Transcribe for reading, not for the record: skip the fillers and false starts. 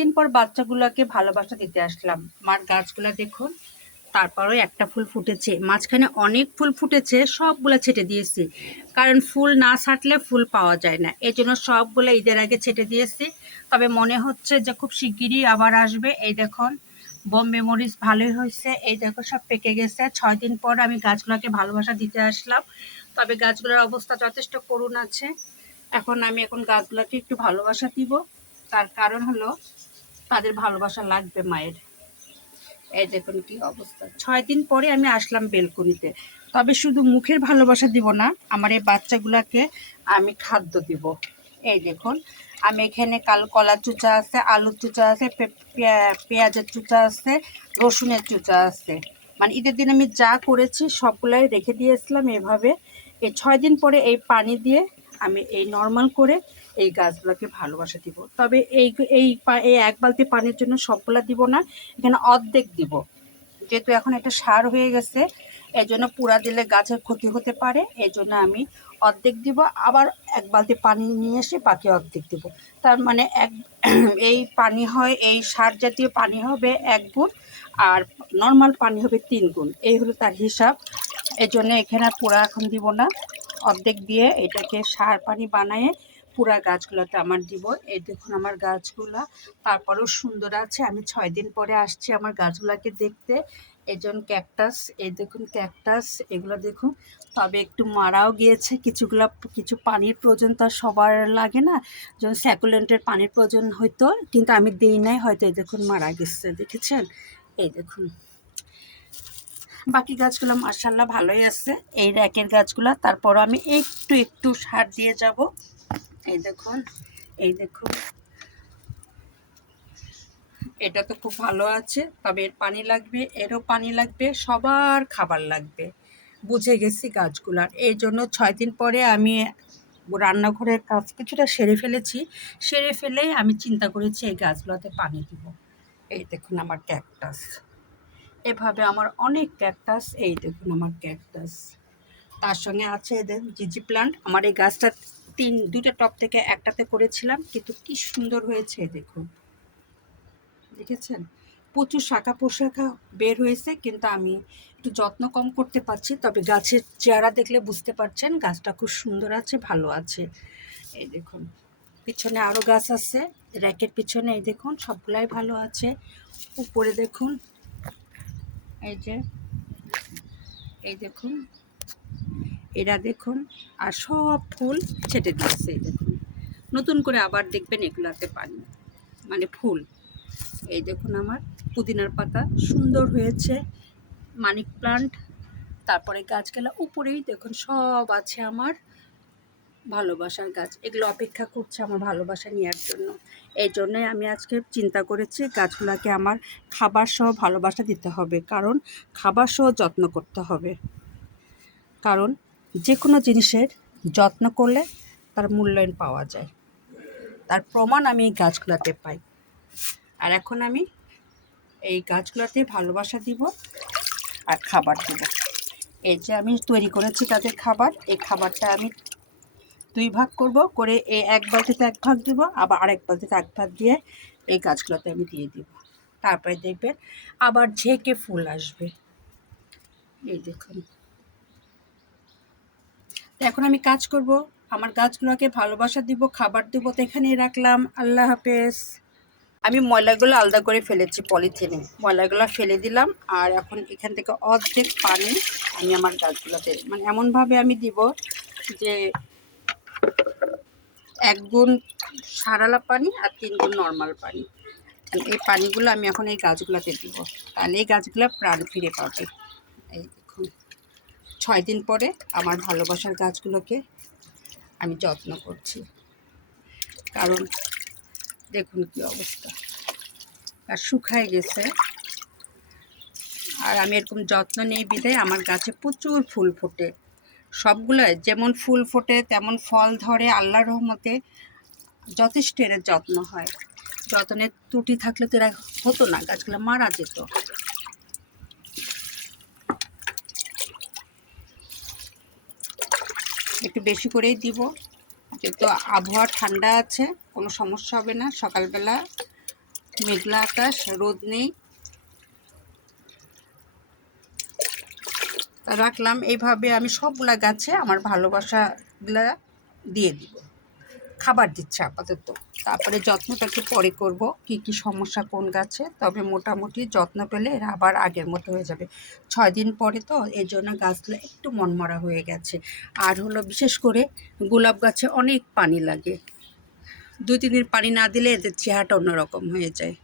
দিন পর বাচ্চাগুলোকে ভালোবাসা দিতে আসলাম। আমার গাছগুলা দেখুন, তারপরেও একটা ফুল ফুটেছে, মাঝখানে অনেক ফুল ফুটেছে, সবগুলা ছেটে দিয়েছি। কারণ ফুল না ছাঁটলে ফুল পাওয়া যায় না, এই জন্য সবগুলো ঈদের আগে ছেটে দিয়েছি। তবে মনে হচ্ছে যে খুব শিগগিরই আবার আসবে। এই দেখুন, বোম্বে মরিচ ভালোই হয়েছে। এই দেখো সব পেকে গেছে। 6 দিন পর আমি গাছগুলোকে ভালোবাসা দিতে আসলাম। তবে গাছগুলোর অবস্থা যথেষ্ট করুণ আছে। এখন গাছগুলোকে একটু ভালোবাসা দিব। তার কারণ হলো তাদের ভালোবাসা লাগবে মায়ের। এই দেখুন কি অবস্থা। 6 দিন পরে আমি আসলাম বেলকনিতে। তবে শুধু মুখের ভালোবাসা দিব না, আমার এই বাচ্চাগুলাকে আমি খাদ্য দিব। এই দেখুন, আমি এখানে কলার চুচা আছে, আলুর চুচা আছে, পেঁয়াজের চুচা আছে, রসুনের চুচা আছে। মানে ঈদের দিন আমি যা করেছি সবগুলাই রেখে দিয়েছিলাম এভাবে। এই 6 দিন পরে এই পানি দিয়ে আমি এই নর্মাল করে এই গাছগুলোকে ভালোবাসা দিব। তবে এই এক বালতি পানির জন্য সবগুলা দিব না, এখানে অর্ধেক দিব। যেহেতু এখন এটা সার হয়ে গেছে, এই জন্য পুরা দিলে গাছের ক্ষতি হতে পারে। এই জন্য আমি অর্ধেক দিব, আবার এক বালতি পানি নিয়ে এসে বাকি অর্ধেক দিব। তার মানে এই পানি হয়, এই সার জাতীয় পানি হবে 1 গুণ, আর নর্মাল পানি হবে 3 গুণ। এই হলো তার হিসাব। এই জন্য এখানে পুরা এখন দিব না, অর্ধেক দিয়ে এটাকে সার পানি বানায়ে পুরা গাছগুলোতে আমার দিব। এই দেখুন আমার গাছগুলা তারপরেও সুন্দর আছে। আমি 6 দিন পরে আসছি আমার গাছগুলাকে দেখতে। এজন ক্যাকটাস, এই দেখুন ক্যাকটাস, এগুলো দেখুন। তবে একটু মারাও গিয়েছে কিছু পানির প্রয়োজন তো সবার লাগে না, যেমন স্যাকুলেন্টের পানির প্রয়োজন হয়তো, কিন্তু আমি দেই নাই হয়তো। এই দেখুন মারা গেছে, দেখেছেন? এই দেখুন বাকি গাছগুলো মাশাআল্লাহ ভালোই আছে, এই র্যাকের গাছগুলো। তারপর আমি একটু একটু সার দিয়ে যাব। এই দেখুন, এই দেখুন, এটা তো খুব ভালো আছে। তবে এর পানি লাগবে, এরও পানি লাগবে, সবার খাবার লাগবে। বুঝে গেছি গাছগুলার। এই জন্য 6 দিন পরে আমি রান্নাঘরের কাজ কিছুটা সেরে ফেলেছি। সেরে ফেলেই আমি চিন্তা করেছি এই গাছগুলোতে পানি দিব। এই দেখুন আমার ক্যাকটাস, এভাবে আমার অনেক ক্যাকটাস। এই দেখুন আমার ক্যাকটাস, তার সঙ্গে আছে এদের জিজি প্লান্ট। আমার এই গাছটা 2টা টব থেকে একটাতে করেছিলাম, কিন্তু কি সুন্দর হয়েছে দেখুন, দেখেছেন? প্রচুর শাখা প্রশাখা বের হয়েছে, কিন্তু আমি একটু যত্ন কম করতে পারছি। তবে গাছের চেহারা দেখলে বুঝতে পারছেন গাছটা খুব সুন্দর আছে, ভালো আছে। এই দেখুন পিছনে আরও গাছ আছে, র্যাকের পিছনে। এই দেখুন সবগুলাই ভালো আছে। উপরে দেখুন, এই যে, এই দেখুন, এরা দেখুন, আর সব ফুল ছেটে দিচ্ছে। এই দেখুন, নতুন করে আবার দেখবেন এগুলাতে পানি, মানে ফুল। এই দেখুন আমার পুদিনার পাতা সুন্দর হয়েছে, মানি প্লান্ট, তারপরে গাছগুলা উপরেই দেখুন সব আছে আমার ভালোবাসার গাছ। এগুলো অপেক্ষা করছে আমার ভালোবাসা নেওয়ার জন্য। এই জন্যই আমি আজকে চিন্তা করেছি গাছগুলোকে আমার খাবার সহ ভালোবাসা দিতে হবে, কারণ খাবার সহ যত্ন করতে হবে। কারণ যে কোনো জিনিসের যত্ন করলে তার মূল্যায়ন পাওয়া যায়, তার প্রমাণ আমি এই গাছগুলোতে পাই। আর এখন আমি এই গাছগুলোতে ভালোবাসা দিব আর খাবার দেব। এই যে আমি তৈরি করেছি তাদের খাবার, এই খাবারটা আমি 2 ভাগ করব করে, এই 1 বালতিতে 1 ভাগ দিব, আবার আরেক বালতিতে 1 ভাগ দিয়ে এই গাছগুলোতে আমি দিয়ে দিব। তারপরে দেখবেন আবার ঝেঁকে ফুল আসবে। এই দেখুন, তো এখন আমি কাজ করব, আমার গাছগুলোকে ভালোবাসা দিব, খাবার দেবো। তো এখানেই রাখলাম, আল্লাহ হাফেজ। আমি ময়লাগুলো আলাদা করে ফেলেছি পলিথিনে, ময়লাগুলো ফেলে দিলাম। আর এখন এখান থেকে অর্ধেক পানি আমি আমার গাছগুলোতে, মানে এমনভাবে আমি দিব যে 1 গুণ সারালা পানি আর 3 গুণ নর্মাল পানি। এই পানিগুলো আমি এখন এই গাছগুলোতে দিব, তাহলে এই গাছগুলো প্রাণ ফিরে পাবে। এই দেখুন 6 দিন পরে আমার ভালোবাসার গাছগুলোকে আমি যত্ন করছি, কারণ দেখুন কি অবস্থা, আর শুকায় গেছে। আর আমি এরকম যত্ন নিই বিধায় আমার গাছে প্রচুর ফুল ফোটে। সবগুলো যেমন ফুল ফোটে তেমন ফল ধরে আল্লাহর রহমতে। যথেষ্ট এর যত্ন হয়। যত্নের ত্রুটি থাকলে তো এরা হতো না, গাছগুলো মারা যেত। একটু বেশি করেই দিব, যেহেতু আবহাওয়া ঠান্ডা আছে, কোনো সমস্যা হবে না। সকালবেলা মেঘলা আকাশ, রোদ নেই, রাখলাম। এইভাবে আমি সবগুলা গাছে আমার ভালোবাসাগুলা দিয়ে দিব। খাবার দিচ্ছে আপাতত, তারপরে যত্নটা একটু পরে করব। কি সমস্যা কোন গাছে, তবে মোটামুটি যত্ন পেলে এরা আবার আগের মতো হয়ে যাবে। 6 দিন পরে তো, এই জন্য গাছগুলো একটু মনমরা হয়ে গেছে। আর হলো বিশেষ করে গোলাপ গাছে অনেক পানি লাগে, 2-3 দিন পানি না দিলে এদের চেহারাটা অন্যরকম হয়ে যায়।